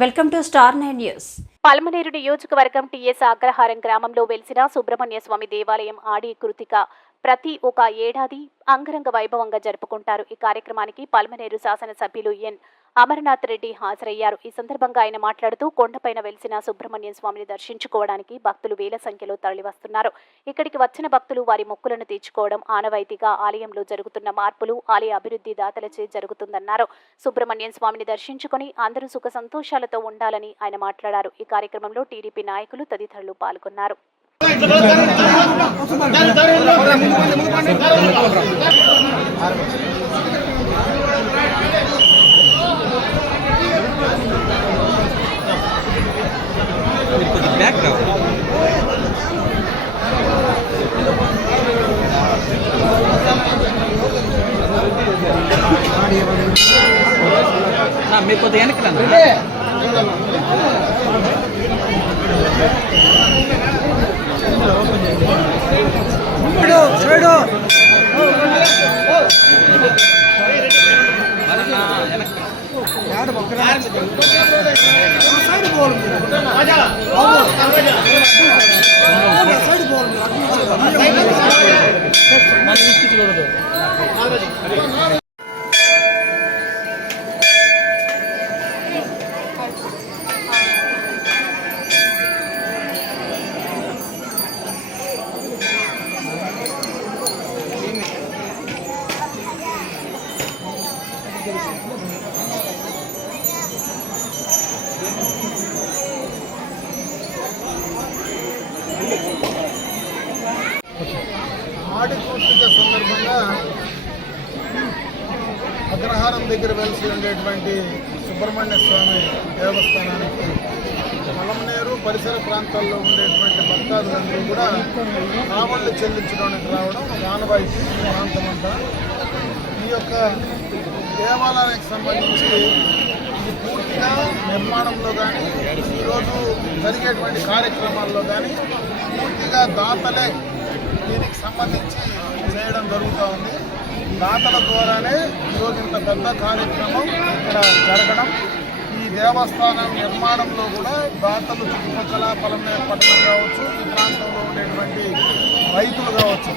Welcome to star 9 news. Palamaner నియోజకవర్గం TS అగ్రహారం గ్రామంలో వెలిసిన సుబ్రహ్మణ్య స్వామి దేవాలయం ఆడి కృతిక ప్రతి ఒక ఏడాది అంగరంగ వైభవంగా జరుపుకుంటారు. ఈ కార్యక్రమానికి పల్మనేరు శాసనసభ్యులు ఎన్ అమరనాథ్ రెడ్డి హాజరయ్యారు. ఈ సందర్భంగా ఆయన మాట్లాడుతూ కొండపైన వెలిసిన సుబ్రహ్మణ్య స్వామిని దర్శించుకోవడానికి భక్తులు వేల సంఖ్యలో తరలివస్తున్నారు. ఇక్కడికి వచ్చిన భక్తులు వారి మొక్కులను తీర్చుకోవడం ఆనవాయితీగా ఆలయంలో జరుగుతున్న మార్పులు ఆలయ అభివృద్ధి దాతలచే జరుగుతుందన్నారు. సుబ్రహ్మణ్య స్వామిని దర్శించుకుని అందరూ సుఖ సంతోషాలతో ఉండాలని ఆయన మాట్లాడారు. ఈ కార్యక్రమంలో టీడీపీ నాయకులు తదితరులు పాల్గొన్నారు. మీరు కొద్దిగా వెనక్కి రండి. ఆడి కృతిక సందర్భంగా అగ్రహారం దగ్గర వెలిసి ఉండేటువంటి సుబ్రహ్మణ్య స్వామి దేవస్థానానికి పలమనేరు పరిసర ప్రాంతాల్లో ఉండేటువంటి భక్తాదులందరూ కూడా రావళ్ళు చెల్లించడానికి రావడం ఆనవాయితీ ప్రాంతమంతా. ఈ యొక్క దేవాలయానికి సంబంధించి ఇది పూర్తిగా నిర్మాణంలో కానీ ఈరోజు జరిగేటువంటి కార్యక్రమాల్లో కానీ పూర్తిగా దాతలే దీనికి సంబంధించి చేయడం జరుగుతూ ఉంది. దాతల ద్వారానే ఈరోజు ఇంత పెద్ద కార్యక్రమం ఇక్కడ జరగడం. ఈ దేవస్థానం నిర్మాణంలో కూడా దాతలు చుట్టుపక్కల పలమనేరు పట్టణం కావచ్చు, ఈ ప్రాంతంలో ఉండేటువంటి రైతులు కావచ్చు,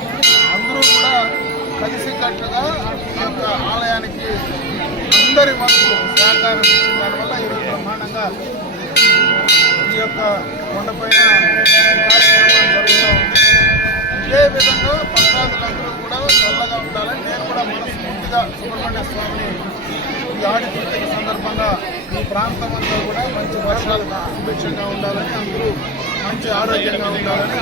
అందరూ కూడా కలిసికట్టుగా ఈ యొక్క ఆలయానికి అందరి వంతు సహకారం ఇచ్చిన దానివల్ల ఈరోజు బ్రహ్మాండంగా ఈ యొక్క కొండపైన కార్యక్రమం జరుగుతూ ఉంది. ఇదే విధంగా భక్తాదులందరూ కూడా చల్లగా ఉండాలని నేను కూడా మనస్ఫూర్తిగా సుబ్రహ్మణ్య స్వామిని ఈ ఆడి కృతిక సందర్భంగా ఈ ప్రాంతం అంతా కూడా మంచి వర్షాలు సుభిక్షంగా ఉండాలని, అందరూ మంచి ఆరోగ్యంగా ఉండాలని